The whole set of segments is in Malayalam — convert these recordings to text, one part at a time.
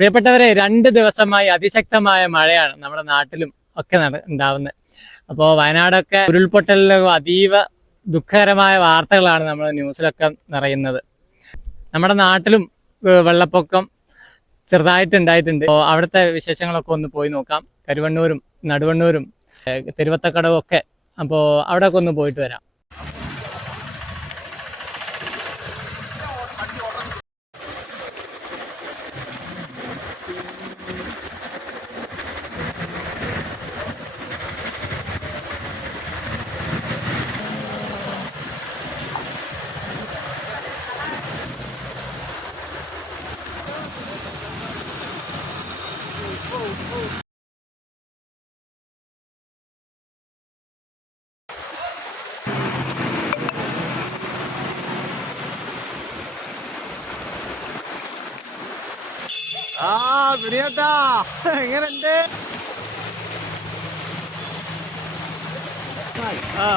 പ്രിയപ്പെട്ടവരെ രണ്ട് ദിവസമായി അതിശക്തമായ മഴയാണ് നമ്മുടെ നാട്ടിലും ഒക്കെ നട- ഉണ്ടാവുന്നത് അപ്പോൾ വയനാടൊക്കെ ഉരുൾപൊട്ടലിലും അതീവ ദുഃഖകരമായ വാർത്തകളാണ് നമ്മൾ ന്യൂസിലൊക്കെ നിറയുന്നത്. നമ്മുടെ നാട്ടിലും വെള്ളപ്പൊക്കം ചെറുതായിട്ടുണ്ടായിട്ടുണ്ട്. അപ്പോൾ അവിടുത്തെ വിശേഷങ്ങളൊക്കെ ഒന്ന് പോയി നോക്കാം. കരുവണ്ണൂരും നടുവണ്ണൂരും തിരുവത്തക്കടവും ഒക്കെ അപ്പോൾ അവിടെയൊക്കെ ഒന്ന് പോയിട്ട് വരാം. ആ സുനിയേട്ടാ എങ്ങനെയുണ്ട്? ആ.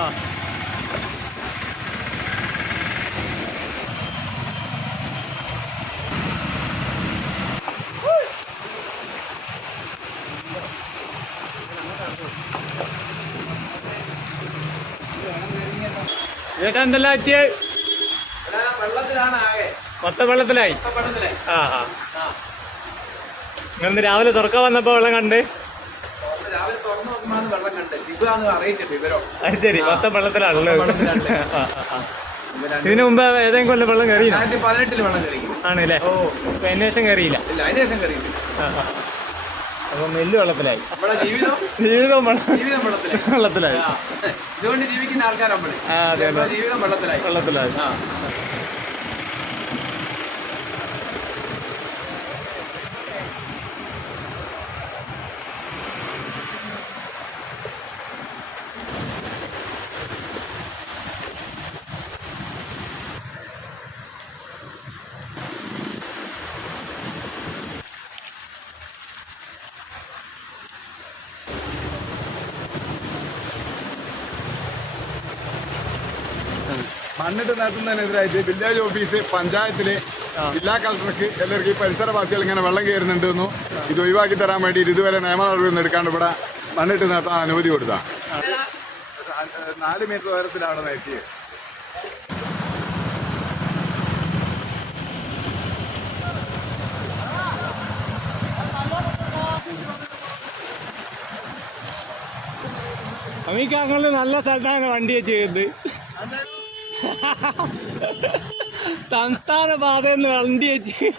ചേട്ടാ എന്തെല്ലാം വെച്ച് വെള്ളത്തിലാണ് ആകെ. മൊത്തം വെള്ളത്തിലായി? വെള്ളത്തിലെ ആ ആ. ഇന്ന് രാവിലെ തുറക്കാൻ വന്നപ്പോ വെള്ളം കണ്ട്. രാവിലെ തുറന്നു നോക്കുമ്പോഴാണ് വെള്ളം കണ്ടത് ശിവാന്ന് അറിയിച്ചിട്ട് ഇവരോ? അത് ശരി മൊത്തം വെള്ളത്തിലാണല്ലോ. ഇതിനു മുമ്പ് ഏതെങ്കിലും കൊല്ലം വെള്ളം പതിനെട്ടിൽ വെള്ളം കയറി. ആണല്ലേ? അതിനുശേഷം കയറിയില്ല? കയറിയില്ല. അപ്പൊ നെല്ല് വെള്ളത്തിലായി. ജീവിതം? വെള്ളത്തിലായി. ഇതുകൊണ്ട് ജീവിക്കുന്ന ആൾക്കാരാണ് വെള്ളത്തിലായി. വെള്ളത്തിലായി. മണ്ണിട്ട് നടത്തുന്നതിനെതിരായിട്ട് വില്ലേജ് ഓഫീസ് പഞ്ചായത്തിലെ ജില്ലാ കളക്ടർക്ക് എല്ലാവർക്കും ഈ പരിസരവാസികൾ ഇങ്ങനെ വെള്ളം കയറുന്നുണ്ടെന്നു ഇത് ഒഴിവാക്കി തരാൻ വേണ്ടി ഇതുവരെ നിയമ നടപടിയൊന്നും എടുക്കാണ്ട് ഇവിടെ മണ്ണിട്ട് നടത്താൻ അനുമതി കൊടുത്ത. നാല് മീറ്റർ ഉയരത്തിലാണ് എത്തിയത്. അമ്മയ്ക്ക് അങ്ങനെ നല്ല സ്ഥലത്താണ് വണ്ടി വെച്ച് സംസ്ഥാന പാതയെന്ന് വണ്ടി വെച്ച്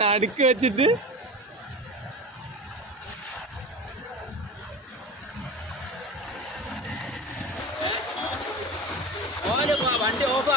നടുക്ക് വെച്ചിട്ട് വണ്ടി ഓഫ്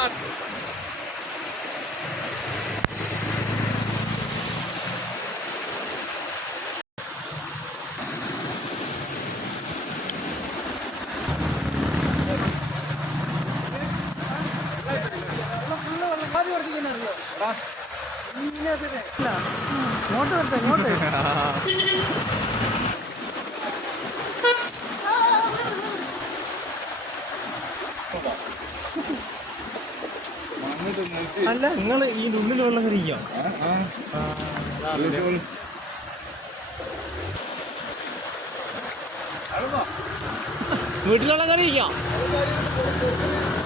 അല്ല നിങ്ങൾ ഈ ഉള്ളിൽ വെള്ളം കറിയിക്കാം വീട്ടിലുള്ള കറിയിക്കാം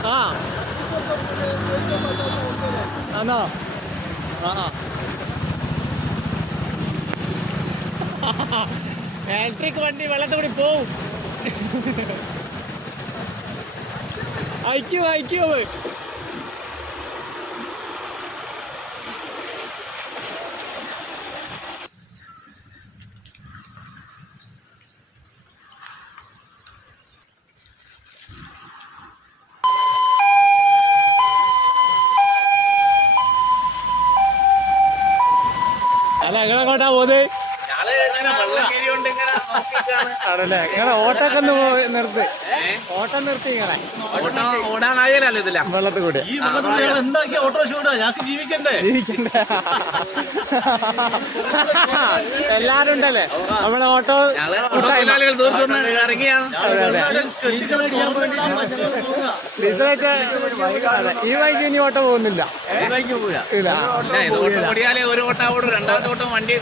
ആ. ആണോ? ആ. ഇലക്ട്രിക് വണ്ടി വെള്ളത്തോടി പോവും. അയക്കോ അയക്കോ അല്ല എങ്ങനെങ്ങോട്ടാ പോകുന്നത് ആണല്ലേ? നിങ്ങളെ ഓട്ടൊക്കെ ഒന്ന് നിർത്ത്. ഓട്ടം നിർത്തി നിങ്ങളെ ഇതില്ല വെള്ളത്തിൽ കൂടി. ഈ വെള്ളത്തിൽ ഞങ്ങൾ എന്താക്കിയ ഓട്ടോ ഷൂട്ടാ ഞങ്ങൾക്ക് ജീവിക്കണ്ടേ? ജീവിക്കണ്ട. എല്ലാരും ഉണ്ടല്ലേ? നമ്മളെ ഓട്ടോ തൊഴിലാളികൾ ഇറങ്ങിയാണ് ഈ വൈകി ഇനി ഓട്ടോ പോകുന്നില്ല. ഒരു ഓട്ടം ഓടും. രണ്ടാമത്തെ ഓട്ടം വണ്ടി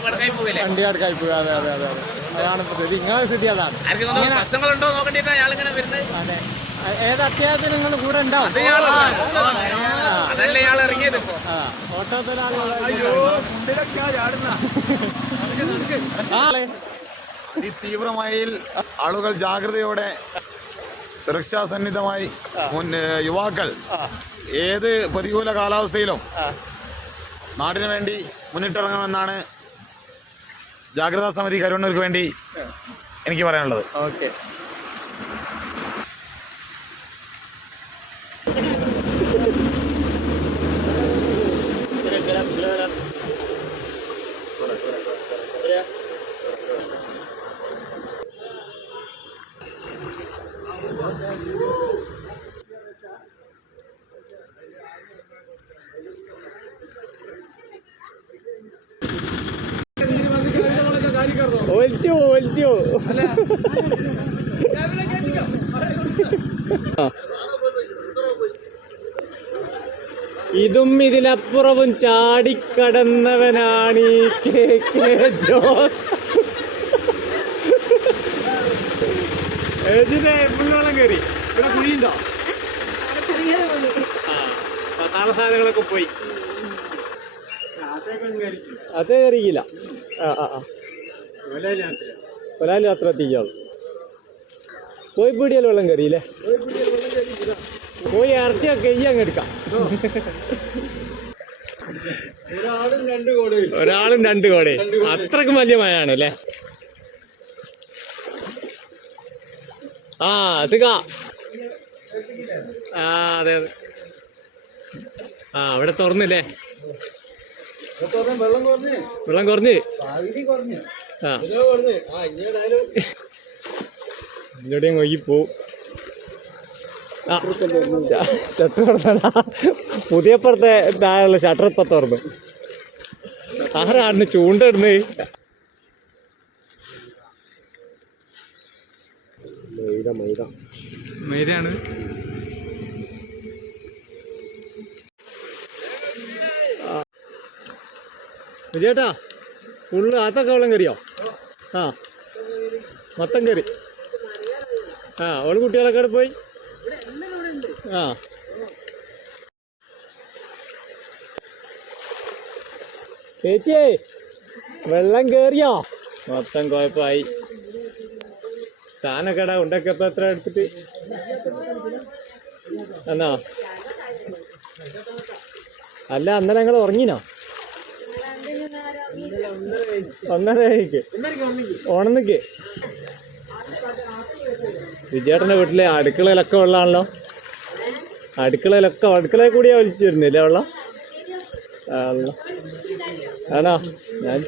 വണ്ടി അടുക്കായി പോകുക അതെ അതെ അതെ അതെ. അതാണ് സ്ഥിതി നിങ്ങളെ സ്ഥിതി അതാണ്. പ്രശ്നങ്ങളുണ്ടോ നോക്കണ്ടിട്ടാ വരുന്നത്? അതെ. ഏത് അത്യാവശ്യം നിങ്ങൾ കൂടെ ഉണ്ടാവും? അതല്ലേ ഇയാൾ ഇറങ്ങിയത് ഇപ്പൊ? ആ ഓട്ടോ തൊഴിലാളികൾ ഈ തീവ്രമഴയിൽ ആളുകൾ ജാഗ്രതയോടെ സുരക്ഷാ സന്നിധമായി യുവാക്കൾ ഏത് പ്രതികൂല കാലാവസ്ഥയിലും നാടിനു വേണ്ടി മുന്നിട്ടിറങ്ങണമെന്നാണ് ജാഗ്രതാ സമിതി കരുവണ്ണൂർക്ക് വേണ്ടി എനിക്ക് പറയാനുള്ളത്. ഓക്കെ. ഒലിച്ചു ഇതും ഇതിലപ്പുറവും ചാടിക്കടന്നവനാണ് ഈ കെ. കെ. ജോസ്. ഏതിന്റെ മുന്നോളം കയറി? ഇവിടെ കുഴിയുണ്ടോ? ആ സാധനങ്ങളൊക്കെ പോയി. അത് കയറിയില്ല. ആ ആ ആ. കൊലാലി അത്ര എത്തിക്കാവും പോയി പീടിയല്ലോ വെള്ളം കയറിയില്ലേ? പോയി ഇറച്ചിയൊക്കെ ഈ അങ്ങ് എടുക്കാം. ഒരാളും രണ്ട് കോടി അത്രയ്ക്ക് വലിയ മഴയാണ് അല്ലേ ആ സുഖ. ആ അതെ അതെ. ആ അവിടെ തുറന്നില്ലേ? വെള്ളം കുറഞ്ഞ്. ഇതിലൂടെയും ഒഴുകി പോവും ഷട്ടർ തുറന്നടാ. പുതിയ പുറത്തെ താഴെയുള്ള ഷട്ടർ ഇപ്പൊ തുറന്നു. ആരാണ് ചൂണ്ടിടുന്നത് മൈദ മൈദ. മൈദയാണ്. വിജയേട്ടാ ഫുള്ള് അകത്തൊക്കെ വെള്ളം കയറിയോ? ആ. മൊത്തം കയറി. ആ ഓൾ കുട്ടികളൊക്കെ അവിടെ പോയി? ആ. ചേച്ചിയേ വെള്ളം കയറിയോ മൊത്തം കുഴപ്പമായി. താനൊക്കെടാ ഉണ്ടൊക്കെ ഇപ്പൊ എത്ര എടുത്തിട്ട്? എന്നാ? അല്ല അന്നലെ ഞങ്ങൾ ഉറങ്ങിനോ? ഒന്നരയ്ക്ക് ഓണന്നിക്ക്. വിജയേട്ടന്റെ വീട്ടിലെ അടുക്കളയിലൊക്കെ വെള്ളമാണല്ലോ അടുക്കളയിലൊക്കെ അടുക്കളയിൽ കൂടിയാ ഒലിച്ചു വരുന്നില്ലേ വെള്ളം. ആണോ? ഞാൻ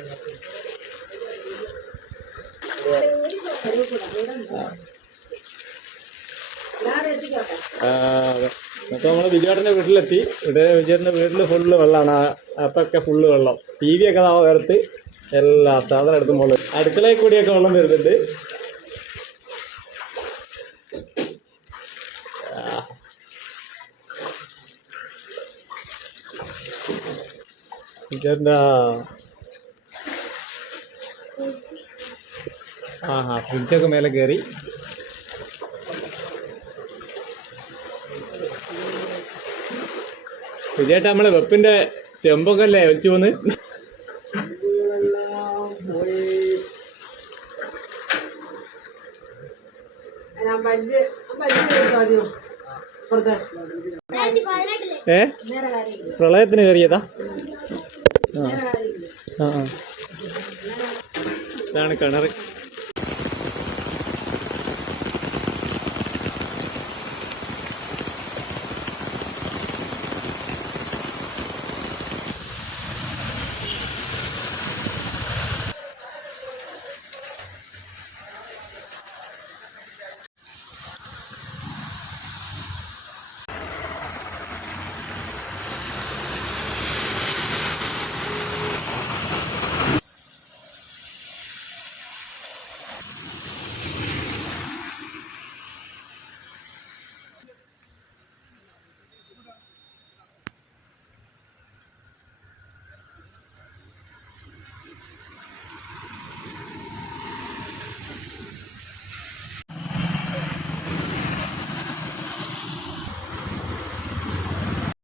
ആ, അതെ. അപ്പൊ നമ്മൾ വിജയേട്ടന്റെ വീട്ടിലെത്തി. ഇവിടെ വിജയേട്ടന്റെ വീട്ടിൽ ഫുള്ള് വെള്ളമാണ് അപ്പൊക്കെ ഫുള്ള് വെള്ളം. ടി വി ഒക്കെ നാളെ നേരത്ത് എല്ലാ സാധനം എടുത്തും പോകുന്നത് അടുക്കളയിൽ കൂടിയൊക്കെ വെള്ളം വരുന്നുണ്ട്. വിജയേട്ടന്റെ ആ ആ ഫ്രിഡ്ജൊക്കെ മേലെ കയറി വിജയേട്ടാ നമ്മളെ വെപ്പിന്റെ ചെമ്പൊക്കെ അല്ലേ വലിച്ചു പോന്ന്? ഏ? പ്രളയത്തിന് കയറിയതാ? ആ. ആ ആ. ഇതാണ് കിണറ്.